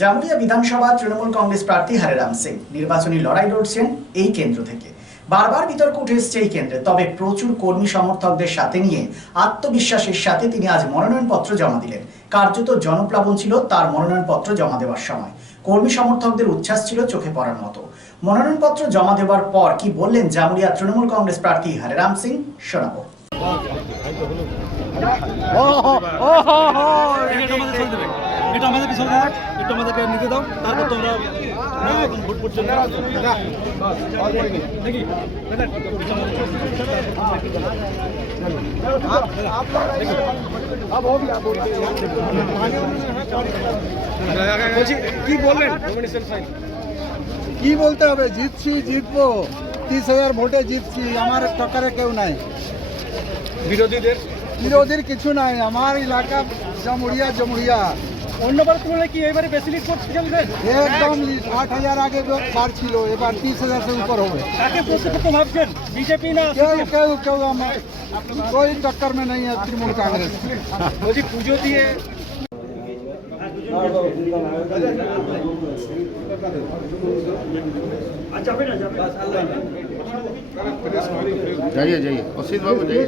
জামুরিয়া বিধানসভা তৃণমূল কংগ্রেস প্রার্থী হরিরাম সিং নির্বাচনী লড়াই লড়ছেন এই কেন্দ্র থেকে। বারবার বিতর্ক উঠে এসছে এই কেন্দ্রে, তবে প্রচুর কর্মী সমর্থকদের সাথে নিয়ে আত্মবিশ্বাসের সাথে তিনি আজ মনোনয়নপত্র জমা দিলেন। কার্যত জনপ্লাবন ছিল তার মনোনয়নপত্র জমা দেওয়ার সময়। কর্মী সমর্থকদের উচ্ছ্বাস ছিল চোখে পড়ার মতো। মনোনয়নপত্র জমা দেওয়ার পর কি বললেন জামুরিয়া তৃণমূল কংগ্রেস প্রার্থী হরিরাম সিং, শোনাবো। এটা আমাদের পিছনে দাও, একটু আমাদেরকে নিতে দাও, তারপর তোমরা এখন ভোট করছো না দেখি কি বললেন? কি বলতে হবে, জিতছি, জিতবো, 30,000 ভোটে জিতছি, আমার টক্করে কেউ নাই। বিরোধীর কিছু নাই, আমার এলাকা জামুরিয়া। অন্যবার তুলনায় কি এবারে বেশি লিড করতে চলবে? একদম 8,000 আগে ছাড় ছিল, এবার 30,000 से ऊपर হবে। কাকে প্রতিপক্ষ ভাবছেন, বিজেপি না? কেউ আমার कोई टक्कर में नहीं है तृणमूल कांग्रेस। বলছি পুজো দিয়ে जाइए असित बाबू जाइए।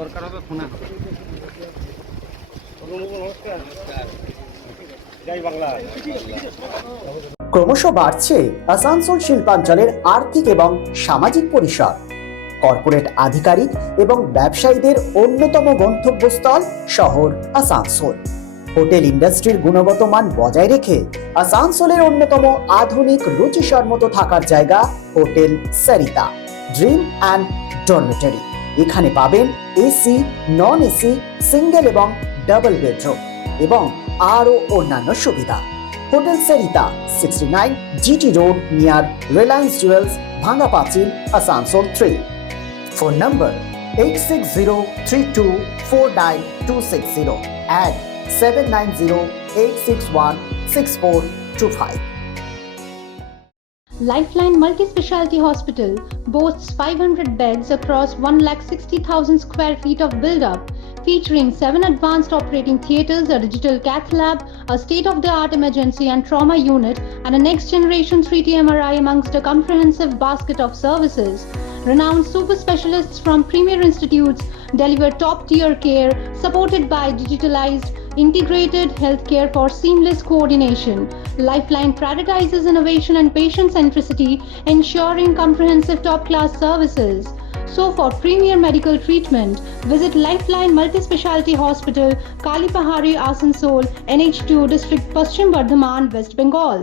দরকার হবে ফোনা। জয় বাংলা। ক্রমশ বাড়ছে আসানসোল শিল্পাঞ্চলের আর্থিক এবং সামাজিক পরিসর। কর্পোরেট আধিকারিক এবং ব্যবসায়ীদের অন্যতম গন্তব্যস্থল শহর আসানসোল। হোটেল ইন্ডাস্ট্রির গুণগত মান বজায় রেখে আসানসোলের অন্যতম আধুনিক রুচিসম্মত থাকার জায়গা hotel Sarita dream and dormitory. এখানে পাবেন এসি, নন এসি, সিঙ্গেল এবং ডাবল বেডরুম এবং আরও অন্যান্য সুবিধা। Hotel Sarita 69 GT Road near Reliance Jewels, Bhanga Pachil, Asansol 3. Phone number 8603249260 and 7908616425. Lifeline Multi-Specialty Hospital boasts 500 beds across 160,000 square feet of build-up, featuring 7 advanced operating theatres, a digital cath lab, a state-of-the-art emergency and trauma unit, and a next-generation 3D MRI amongst a comprehensive basket of services. Renowned super specialists from premier institutes deliver top-tier care, supported by digitalized, integrated healthcare for seamless coordination. Lifeline prioritizes innovation and patient centricity, ensuring comprehensive top-class services. So for premier medical treatment, visit Lifeline Multi-Specialty Hospital, Kalipahari, Asansol, NH2 District, Paschim Bardhaman, West Bengal.